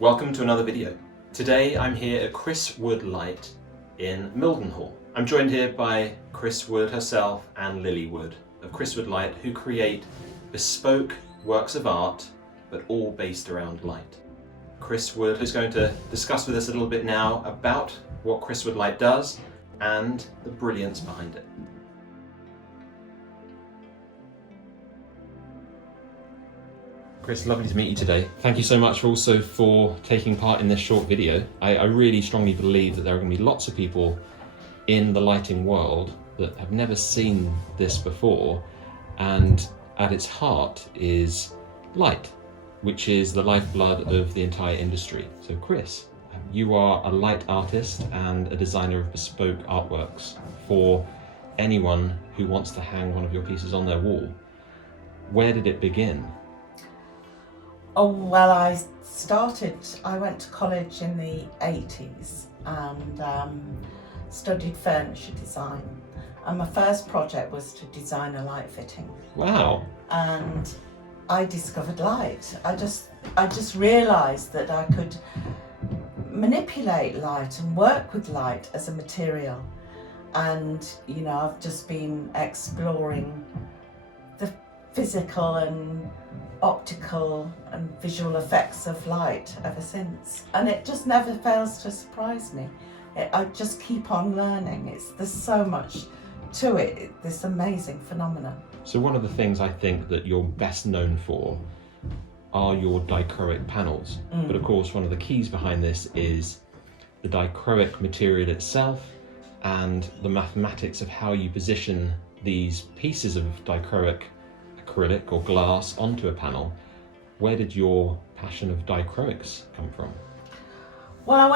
Welcome to another video. Today I'm here at Chris Wood Light in Mildenhall. I'm joined here by Chris Wood herself and Lily Wood of Chris Wood Light, who create bespoke works of art, but all based around light. Chris Wood is going to discuss with us a little bit now about what Chris Wood Light does and the brilliance behind it. Chris, lovely to meet you today. Thank you so much also for taking part in this short video. I really strongly believe that there are going to be lots of people in the lighting world that have never seen this before, and at its heart is light, which is the lifeblood of the entire industry. So Chris, you are a light artist and a designer of bespoke artworks for anyone who wants to hang one of your pieces on their wall. Where did it begin? Oh, well, I went to college in the 80s and studied furniture design. And my first project was to design a light fitting. Wow. And I discovered light. I just realised that I could manipulate light and work with light as a material. And, you know, I've just been exploring the physical and optical and visual effects of light ever since, and it just never fails to surprise me. I just keep on learning. There's so much to it, this amazing phenomenon. So one of the things I think that you're best known for are your dichroic panels, but of course one of the keys behind this is the dichroic material itself and the mathematics of how you position these pieces of dichroic acrylic or glass onto a panel. Where did your passion of dichroics come from? Well,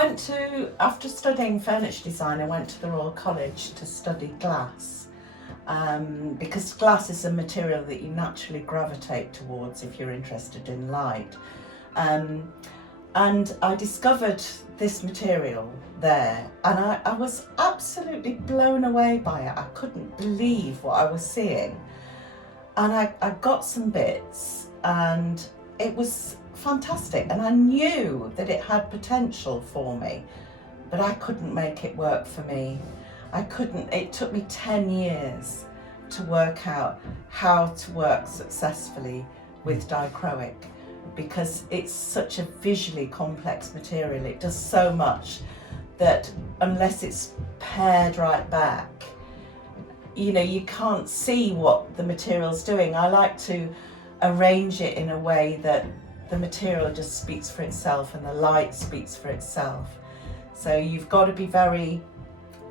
after studying furniture design, I went to the Royal College to study glass, because glass is a material that you naturally gravitate towards if you're interested in light. And I discovered this material there, and I was absolutely blown away by it. I couldn't believe what I was seeing. And I got some bits and it was fantastic, and I knew that it had potential for me, but I couldn't make it work for me. It took me 10 years to work out how to work successfully with dichroic, because it's such a visually complex material. It does so much that unless it's pared right back, you know, you can't see what the material's doing. I like to arrange it in a way that the material just speaks for itself and the light speaks for itself. So you've got to be very,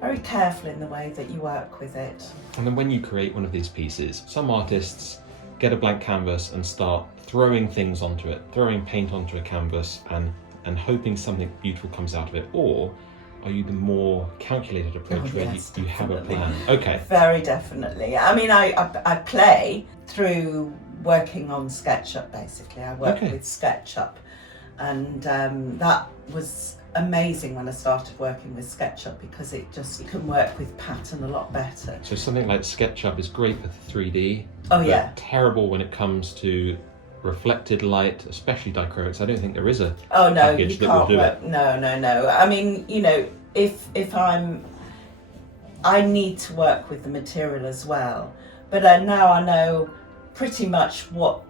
very careful in the way that you work with it. And then when you create one of these pieces, some artists get a blank canvas and start throwing things onto it, throwing paint onto a canvas and hoping something beautiful comes out of it, or are you the more calculated approach where you have a plan? Okay. Very definitely. I mean, I play through working on SketchUp, basically. I work with SketchUp, and that was amazing when I started working with SketchUp, because you can work with pattern a lot better. So something like SketchUp is great for 3D. Oh yeah. Terrible when it comes to reflected light, especially dichroics. I don't think there is a package that will do it. No. I mean, you know, if I need to work with the material as well, but now I know pretty much what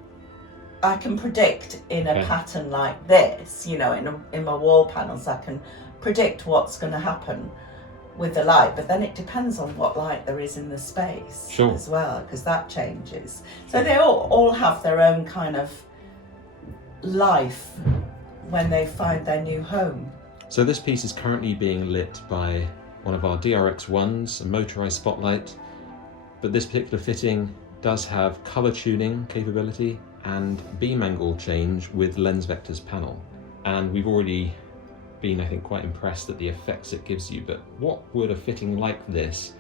I can predict in a pattern like this. You know, in my wall panels, I can predict what's going to happen with the light, but then it depends on what light there is in the space as well, because that changes. So they all have their own kind of life when they find their new home. So this piece is currently being lit by one of our DRX1s, a motorized spotlight, but this particular fitting does have color tuning capability and beam angle change with lens vectors panel. And we've already been, I think, quite impressed at the effects it gives you, but what would a fitting like this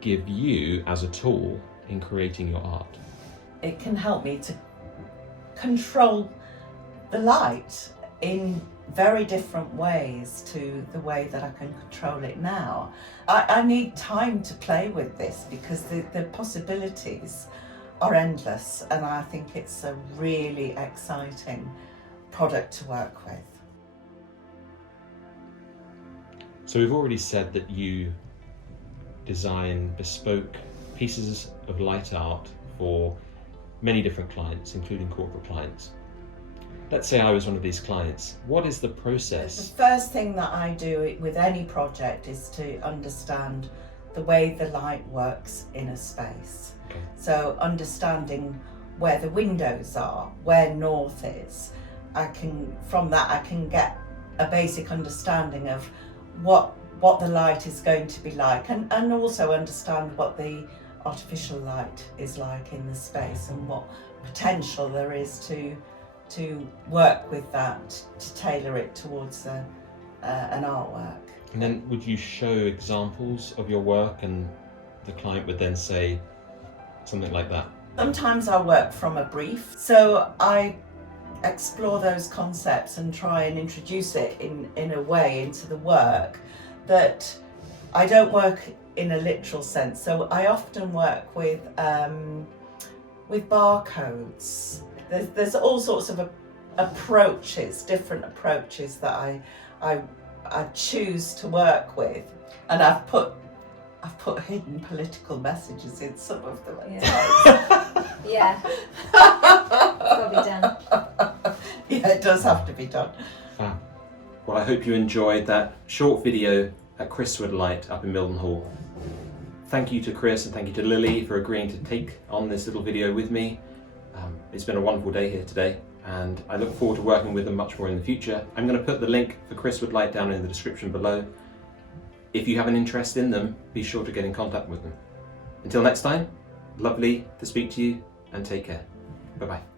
give you as a tool in creating your art? It can help me to control the light in very different ways to the way that I can control it now. I need time to play with this, because the possibilities are endless, and I think it's a really exciting product to work with. So we've already said that you design bespoke pieces of light art for many different clients, including corporate clients. Let's say I was one of these clients. What is the process? The first thing that I do with any project is to understand the way the light works in a space. Okay. So understanding where the windows are, where north is, from that I can get a basic understanding of what the light is going to be like, and also understand what the artificial light is like in the space and what potential there is to work with that, to tailor it towards an artwork. And then would you show examples of your work and the client would then say something like that? Sometimes I work from a brief, so I explore those concepts and try and introduce it in a way into the work that I don't work in a literal sense. So I often work with barcodes. There's all sorts of different approaches that I choose to work with, and I've put hidden political messages in some of them. Yeah. It's got to be done. Yeah, it does have to be done. Fab. Well, I hope you enjoyed that short video at Chriswood Light up in Mildenhall. Thank you to Chris and thank you to Lily for agreeing to take on this little video with me. It's been a wonderful day here today, and I look forward to working with them much more in the future. I'm going to put the link for Chriswood Light down in the description below. If you have an interest in them, be sure to get in contact with them. Until next time, lovely to speak to you, and take care. Bye-bye.